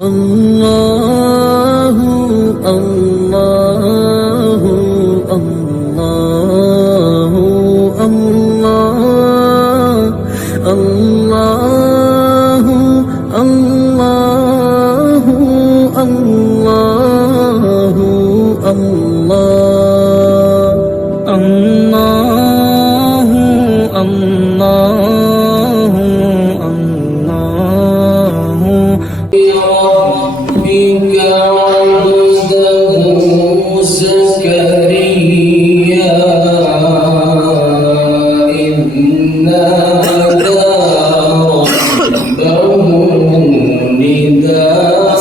الله الله الله الله الله الله الله الله الله ربك عبده زكريا إذ نادى ربه نداء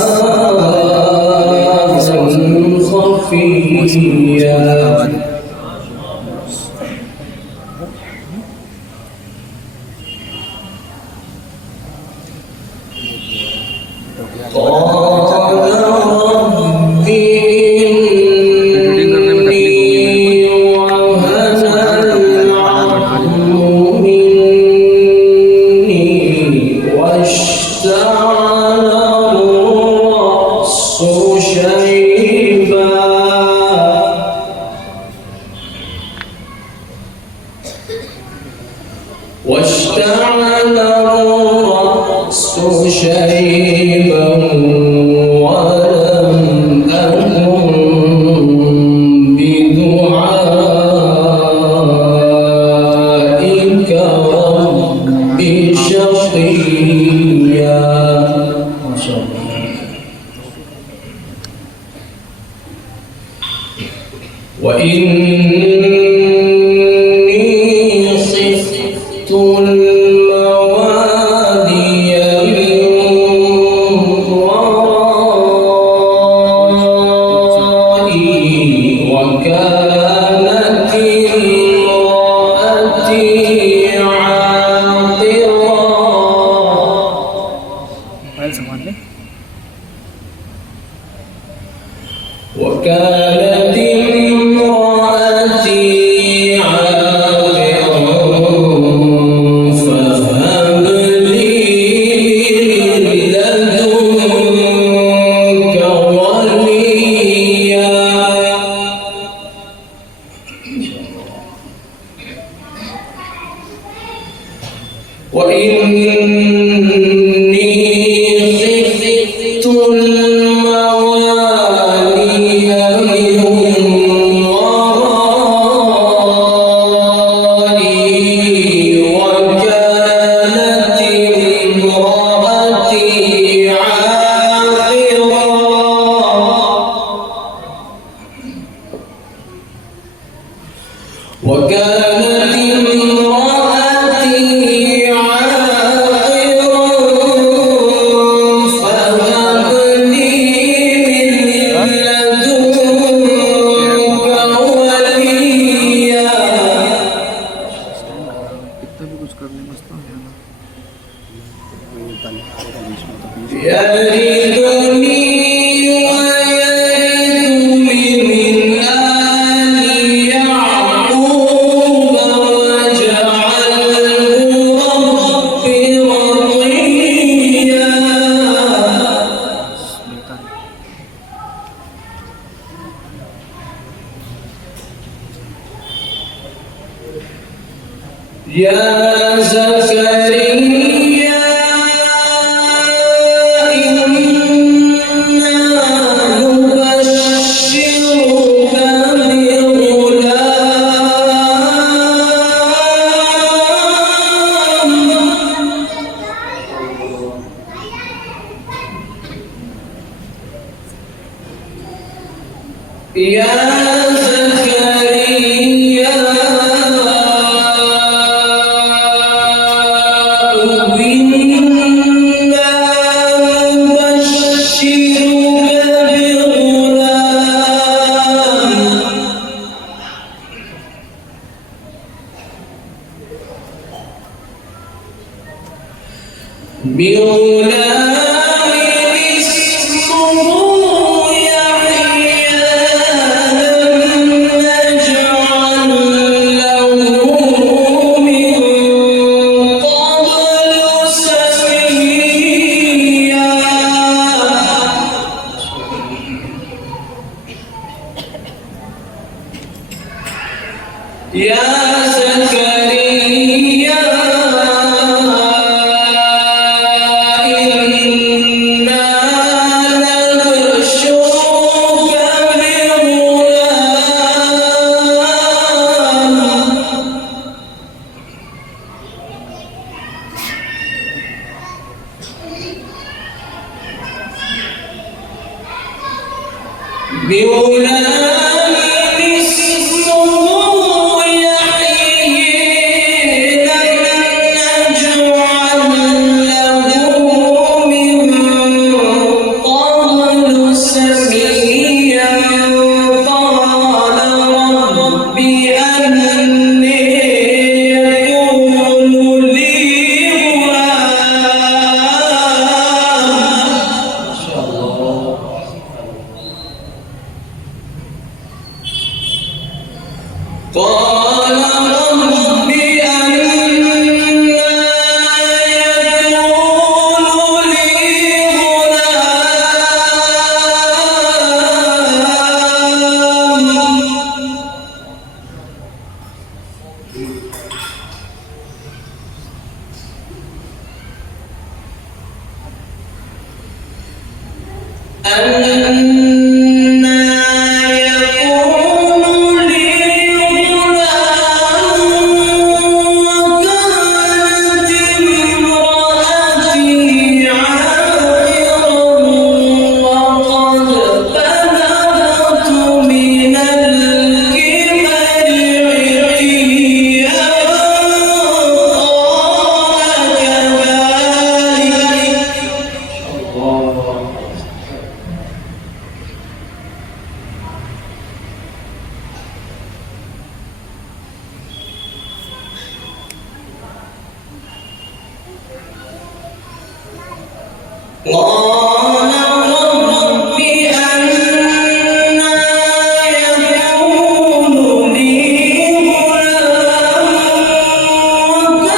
خفيا قال رب إني وهن العظم مني واشتعل الرأس شيبا ولم أكن بدعائك رب شقيا. ما شاء الله. وإني خفت الموالي من ورائي وكانت امرأتي عاقرا وكانت امرأتي عاقرا فهب لي من لدنك وليا. وإني خفت الموالي من ورائي وكانت امرأتي عاقرا فهب لي من لدنك وليا. يرثني ويرث من آل يعقوب واجعله رب رضيا. يا زكريا إنا نبشرك بغلام. يا زكريا بغلام اسمه يحيى لم يا زكريا إنا نبشرك بغلام اسمه يحيى لم نجعل له من قبل سميا قال رب أني يكون لي قال رب أنى يكون لي غلام قال رب أنى يكون لي غلام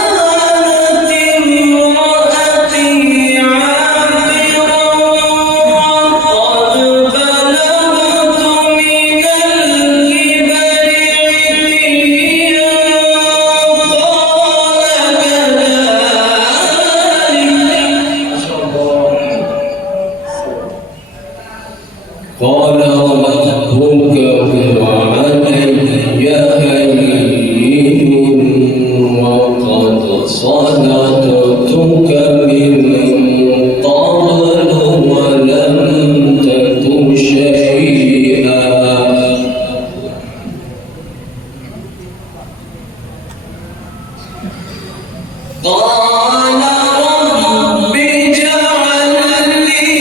وكانت امرأتي عاقرا وقد بلغت من الكبر عتيا قال ربك علي هين وقد صدقتك من قبل ولم تك شيئا قال رب اجعل لي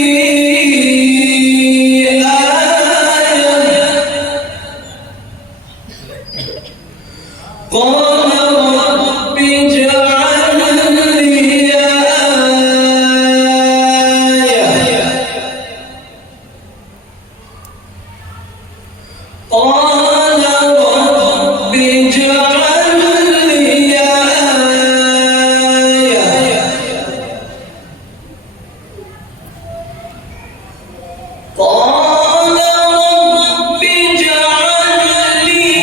قال رب اجعل لي آية قال رب اجعل لي آية قال رب اجعل لي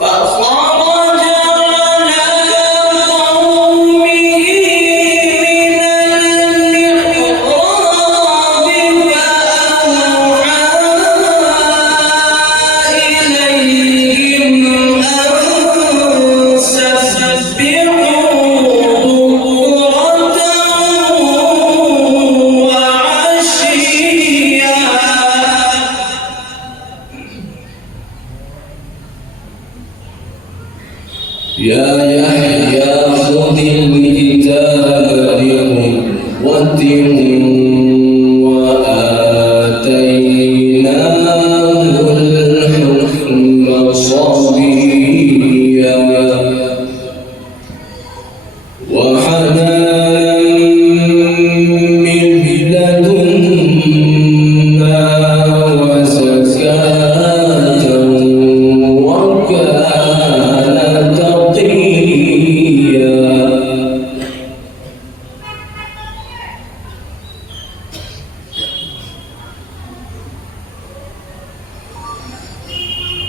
فخرج على قومه من المحراب فأوحى إليهم أن سبحوا بكرة وعشيا يا يحيى خذ الكتاب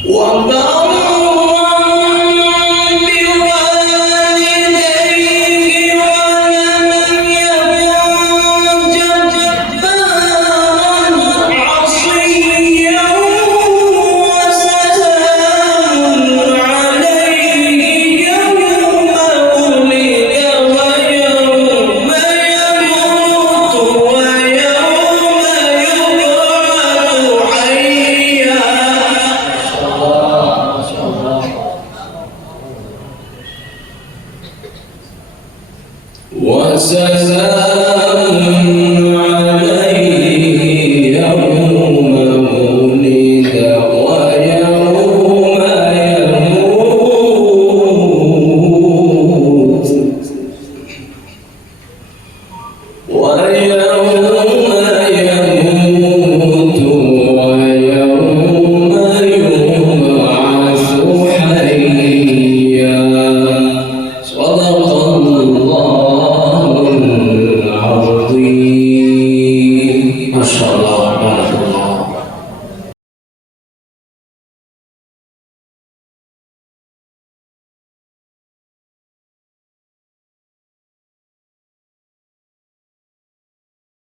وبارك